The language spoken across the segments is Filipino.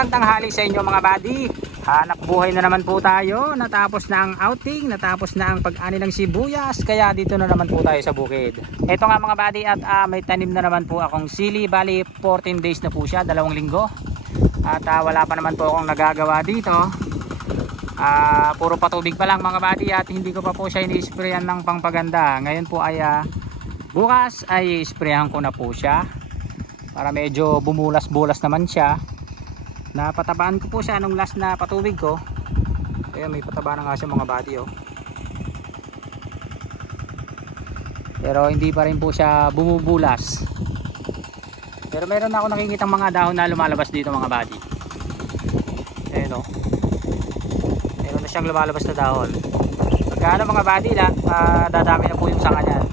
Magandang tanghali sa inyo mga buddy. Hanap buhay na naman po tayo. Natapos na ang outing, natapos na ang pag-ani ng sibuyas. Kaya dito na naman po tayo sa bukid. Ito nga mga buddy at may tanim na naman po akong sili. Bali 14 days na po siya, 2 linggo. At wala pa naman po akong nagagawa dito. Puro patubig pa lang mga buddy at hindi ko pa po siya ini-sprayan ng pangpaganda. Ngayon po ay bukas ay sprayan ko na po siya para medyo bumulas-bulas naman siya. Napatabaan ko po siya nung last na patubig ko. Kaya may pataba na nga siya mga buddy oh. Pero hindi pa rin po siya bumubulas. Pero meron na ako nakikitang mga dahon na lumalabas dito mga buddy. Ayan oh. Meron na siyang lumalabas na dahon. Pagka mga buddy lang, dadami na po yung sanga niyan.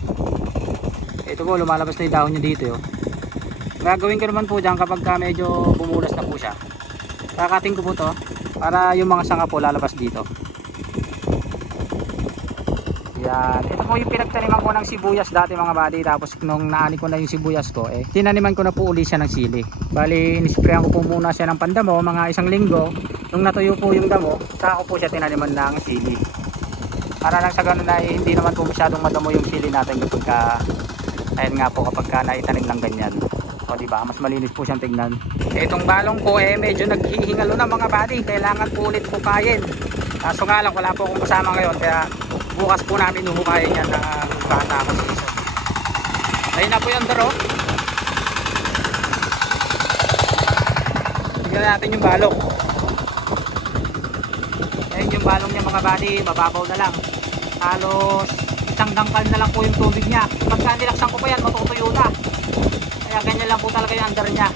Ito po lumalabas na yung dahon niya dito oh. Gagawin ko naman po dyan kapag medyo bumulas na po siya. Kakating ko po to para yung mga sanga po lalabas dito. Yan. Ito po yung pinagtaniman ko ng sibuyas dati mga buddy. Tapos nung naani ko na yung sibuyas ko tinaniman ko na po uli siya ng sili. Bali inisprayan ko po muna siya ng pandamo mga 1 linggo. Nung natuyo po yung damo saka ko po siya tinaniman ng sili. Para lang sa ganun na hindi naman po masyadong madamo yung sili natin kapag ayun nga po kapag naitanim lang ganyan. O diba, mas malinis po siyang tignan. Itong balong ko medyo naghihingalo na mga buddy. Kailangan po ulit hukayin. Kaso nga lang wala po akong kasama ngayon. Kaya bukas po namin huhukayin yan na bata ako season. Ayun na po yung daro. Tignan natin yung balong. Ayun yung balong niya mga buddy. Mababaw na lang. Halos isang dangkal na lang po yung tubig niya. Pagka nilaksan ko pa yan matutuyo na. Kaya ganyan lang po talaga yung under nya.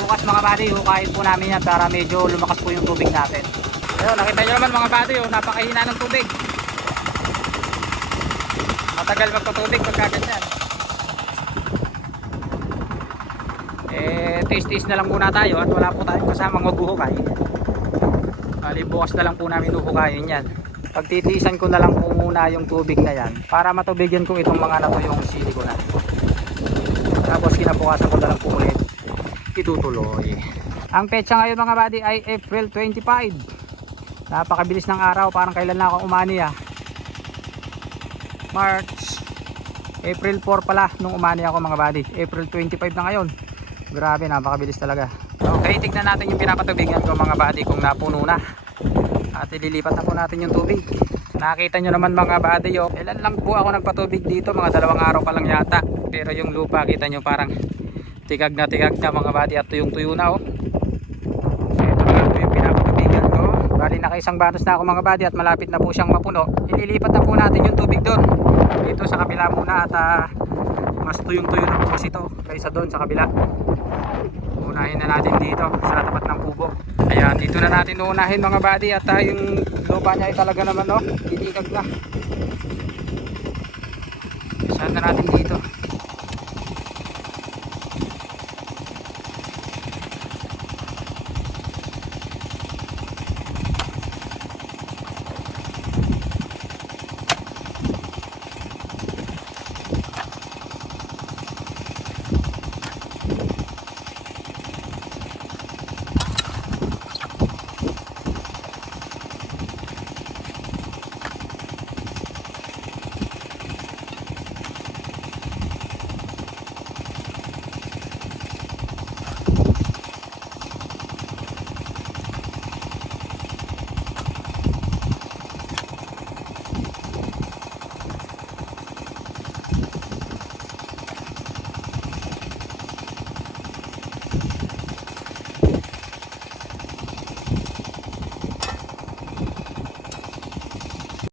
Bukas mga buddy, hukayin po namin yan para medyo lumakas po yung tubig natin. Ayun, nakita nyo naman mga buddy, napakahina ng tubig. Matagal magpatubig pagka ganyan. Tis-tis na lang muna tayo at wala po tayong kasamang maghuhukay. Bali bukas na lang po namin huhukayin yan. Pagtitiisan ko na lang po muna yung tubig na yan para matubigyan ko itong mga natuyong sili ko na. Tapos kinabukasan ko na lang po ulit itutuloy. Ang petsa ngayon mga buddy ay April 25. Napakabilis ng araw, parang kailan na ako umani March, April 4 pala nung umani ako mga buddy. April 25 na ngayon. Grabe, napakabilis talaga. Okay, tignan natin yung pinapatubigan ko mga buddy kung napuno na. At ililipat na po natin yung tubig. Nakita nyo naman mga buddy ilan lang po ako nagpatubig dito, mga 2 araw pa lang yata. Pero yung lupa kita nyo parang tigag na mga buddy at tuyong-tuyo na Ito nga po yung pinapatubigan ko. Bali naka isang banos na ako mga buddy at malapit na po siyang mapuno. Ililipat na po natin yung tubig doon. Dito sa kabila muna at mas tuyong-tuyo na po kasi ito kaysa doon sa kabila. Unahin na natin dito sa tapat ng kubo. Ayan, dito na natin uunahin mga buddy at yung lupa niya ay talaga naman titigag na. Saan na natin dito.